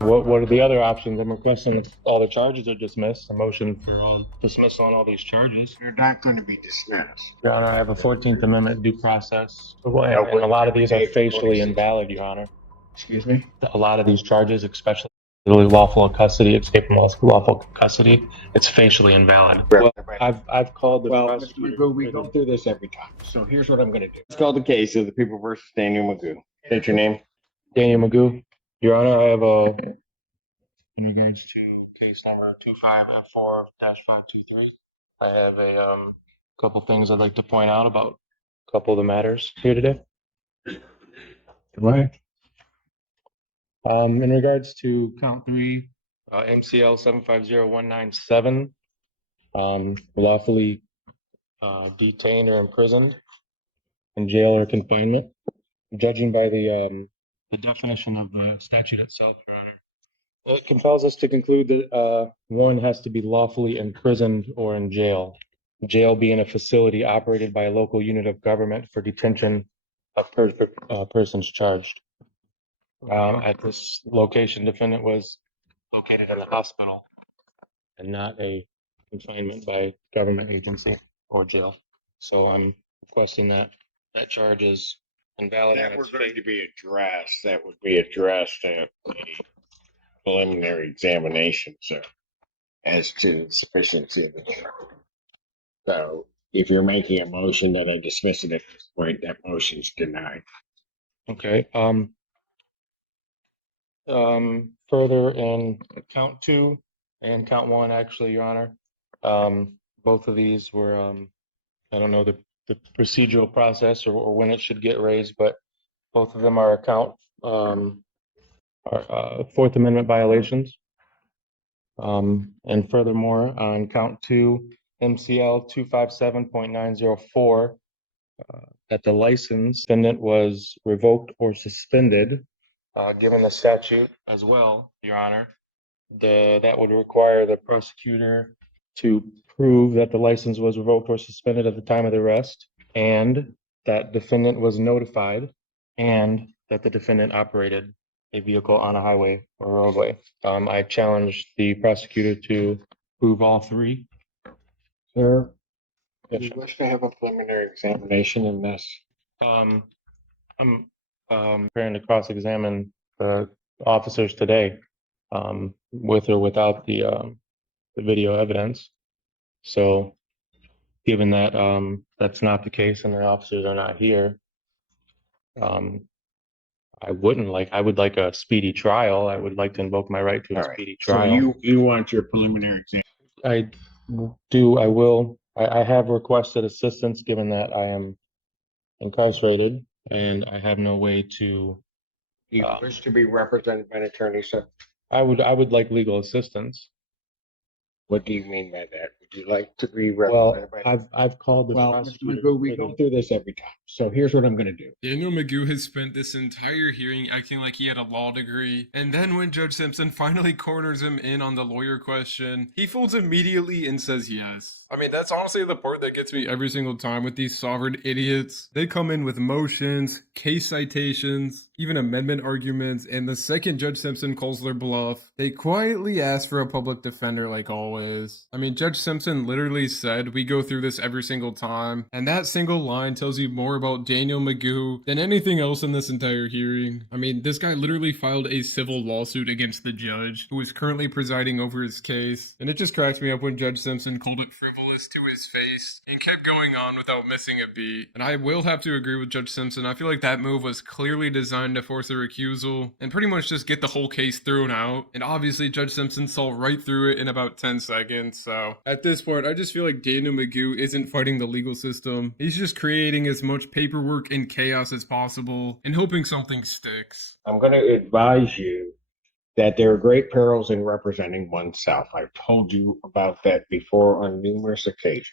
What are the other options? I'm requesting if all the charges are dismissed, a motion for all dismissal on all these charges. You're not going to be dismissed. Your Honor, I have a 14th Amendment due process, and No, a lot of these are April facially 26th. invalid, Your Honor. Excuse me? A lot of these charges, especially lawful custody, escape from lawful custody, it's facially invalid. Well, I've called the Well, Mr. prosecutor. Magoo, we go through this every time. So here's what I'm going to do. Let's call the case of the people versus Daniel Magoo. State your name. Daniel Magoo. Your Honor, I have in regards to case number 25F4-523, I have a couple things I'd like to point out about a couple of the matters here today. Go ahead. In regards to count 3, MCL 750197, lawfully detained or imprisoned in jail or confinement, judging by the definition of the statute itself, Your Honor. It compels us to conclude that one has to be lawfully imprisoned or in jail. Jail being a facility operated by a local unit of government for detention of persons charged. At this location, defendant was located in a hospital and not a confinement by government agency or jail. So I'm requesting that charge is invalid. That was going to be addressed. That would be addressed at the preliminary examination, sir, as to sufficiency of the charge. So if you're making a motion that I dismiss it at this point, that motion's denied. Okay. Further in count 2 and count 1, actually, Your Honor, both of these were, I don't know the procedural process or when it should get raised, but both of them are Fourth Amendment violations. And furthermore, on count 2, MCL 257.904, that the license defendant was revoked or suspended, given the statute as well, Your Honor. That would require the prosecutor to prove that the license was revoked or suspended at the time of the arrest, and that defendant was notified, and that the defendant operated a vehicle on a highway or roadway. I challenged the prosecutor to prove all three. Sir, do you wish to have a preliminary examination in this? I'm preparing to cross-examine the officers today, with or without the video evidence. So, given that that's not the case and the officers are not here, I would like a speedy trial. I would like to invoke my right to a speedy trial. So you want your preliminary exam? I do. I will. I have requested assistance given that I am incarcerated and I have no way to. You wish to be represented by an attorney, sir? I would like legal assistance. What do you mean by that? Would you like to be represented by? I've called the Mr. prosecutor. Magoo, we go through this every time. So here's what I'm going to do. Daniel Magoo has spent this entire hearing acting like he had a law degree, and then when Judge Simpson finally corners him in on the lawyer question, he folds immediately and says yes. I mean, that's honestly the part that gets me every single time with these sovereign idiots. They come in with motions, case citations, even amendment arguments, and the second Judge Simpson calls their bluff, they quietly ask for a public defender like always. I mean, Judge Simpson literally said we go through this every single time, and that single line tells you more about Daniel Magoo than anything else in this entire hearing. I mean, this guy literally filed a civil lawsuit against the judge who is currently presiding over his case, and it just cracks me up when Judge Simpson called it frivolous to his face and kept going on without missing a beat. And I will have to agree with Judge Simpson. I feel like that move was clearly designed to force a recusal and pretty much just get the whole case thrown out. And obviously Judge Simpson saw right through it in about 10 seconds. So at this point, I just feel like Daniel Magoo isn't fighting the legal system. He's just creating as much paperwork and chaos as possible and hoping something sticks. I'm going to advise you that there are great perils in representing oneself. I've told you about that before on numerous occasions.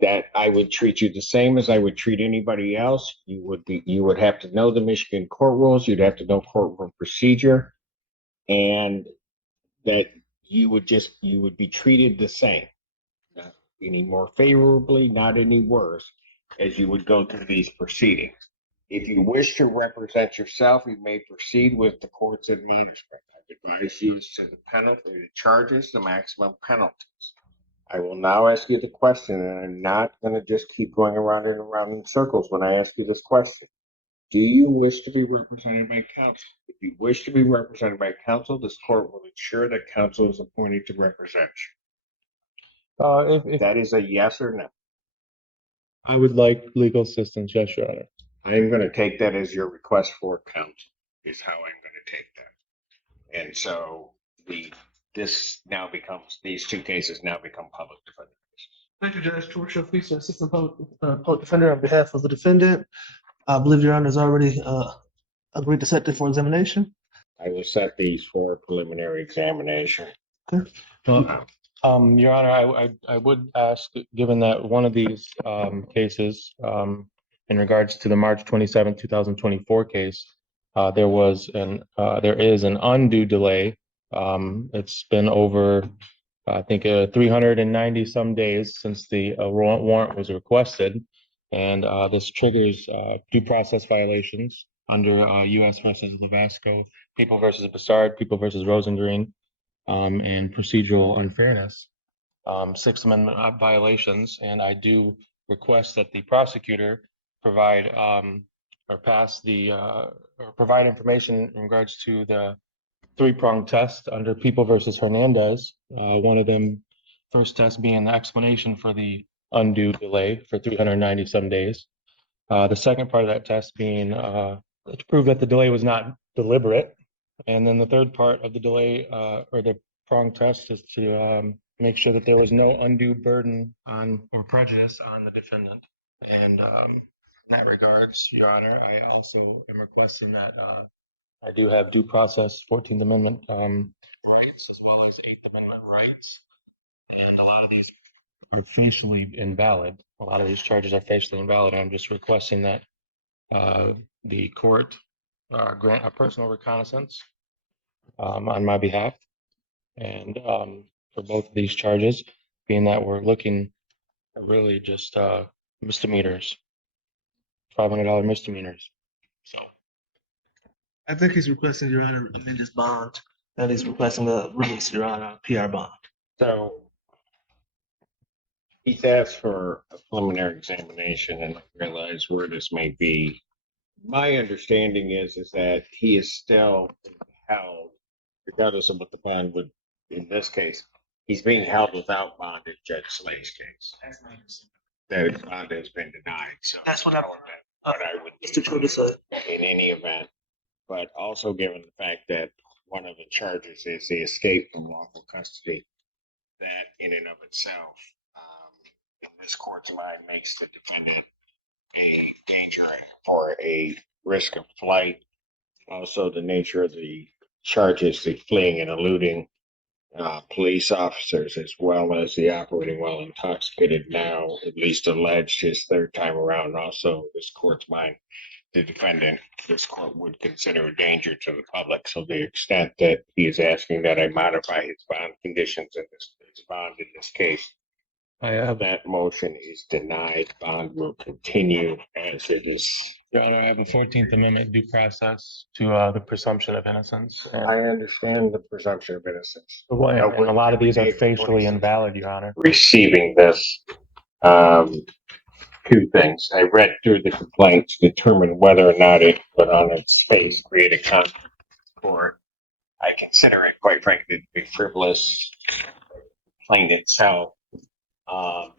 That I would treat you the same as I would treat anybody else. You would have to know the Michigan court rules. You'd have to know courtroom procedure, and that you would be treated the same, not any more favorably, not any worse, as you would go through these proceedings. If you wish to represent yourself, you may proceed with the court's admonishment. I advise you as to the penalty, the charges, the maximum penalties. I will now ask you the question, and I'm not going to just keep going around and around in circles when I ask you this question. Do you wish to be represented by counsel? If you wish to be represented by counsel, this court will ensure that counsel is appointed to represent you. If That is a yes or no. I would like legal assistance, yes, Your Honor. I'm going to take that as your request for counsel, is how I'm going to take that. And so these two cases now become public defender. Thank you, Judge. Torture, please, Assistant Public Defender on behalf of the defendant. I believe Your Honor has already agreed to set this for examination. I will set these for preliminary examination. Well, Your Honor, I would ask, given that one of these cases, in regards to the March 27, 2024 case, there is an undue delay. It's been over, I think, 390 some days since the warrant was requested, and this triggers due process violations under U.S. versus Levasco, People versus Bessard, People versus Rosengreen, and procedural unfairness, Sixth Amendment violations, and I do request that the prosecutor provide provide information in regards to the three-pronged test under People versus Hernandez. One of them, first test being the explanation for the undue delay for 390 some days. The second part of that test being to prove that the delay was not deliberate. And then the third part of the delay or the prong test is to make sure that there was no undue burden on or prejudice on the defendant. And in that regards, Your Honor, I also am requesting that I do have due process 14th Amendment rights as well as 8th Amendment rights. And a lot of these are facially invalid. A lot of these charges are facially invalid. I'm just requesting that the court grant a personal reconnaissance on my behalf. And for both of these charges, being that we're looking at really just misdemeanors, $500 misdemeanors. So I think he's requesting, Your Honor, to amend his bond, and he's requesting a release, Your Honor, PR bond. So he's asked for a preliminary examination, and I realize where this may be. My understanding is that he is still held, regardless of what the bond would, in this case, he's being held without bond in Judge Slade's case. That his bond has been denied. So That's what I would Mr. Truder said. in any event, but also given the fact that one of the charges is the escape from lawful custody, that in and of itself, in this court's mind, makes the defendant a danger or a risk of flight. Also, the nature of the charges, the fleeing and eluding police officers, as well as the operating while intoxicated, now at least alleged his third time around. Also, this court's mind, the defendant, this court would consider a danger to the public. So the extent that he is asking that I modify his bond conditions in his bond in this case, that motion is denied. Bond will continue as it is. Your Honor, I have a 14th Amendment due process to the presumption of innocence. And I understand the presumption of innocence. and a lot of these are facially invalid, Your Honor. Receiving this, two things. I read through the complaint to determine whether or not it would on its face create a conflict with the court. I consider it, quite frankly, to be frivolous. The complaint itself,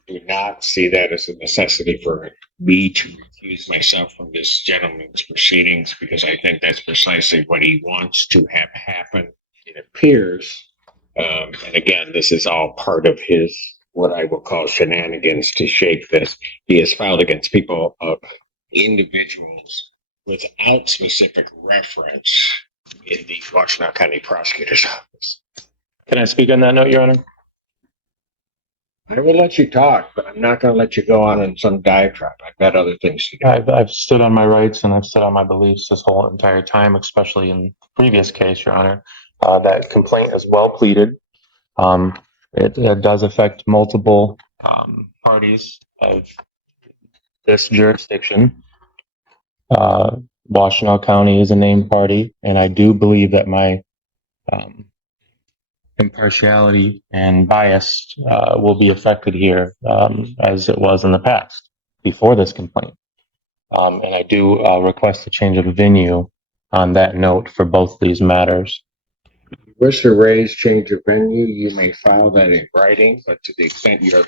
do not see that as a necessity for me to recuse myself from this gentleman's proceedings, because I think that's precisely what he wants to have happen. It appears, and again, this is all part of his, what I will call shenanigans to shape this. He has filed against people, individuals, without specific reference in the Washtenaw County Prosecutor's Office. Can I speak on that note, Your Honor? I will let you talk, but I'm not going to let you go on in some diatribe. I've got other things to do. I've stood on my rights and I've stood on my beliefs this whole entire time, especially in the previous case, Your Honor. That complaint is well pleaded. It does affect multiple parties of this jurisdiction. Washtenaw County is a named party, and I do believe that my impartiality and bias will be affected here, as it was in the past before this complaint. And I do request a change of venue on that note for both these matters. Wish to raise change of venue, you may file that in writing, but to the extent you have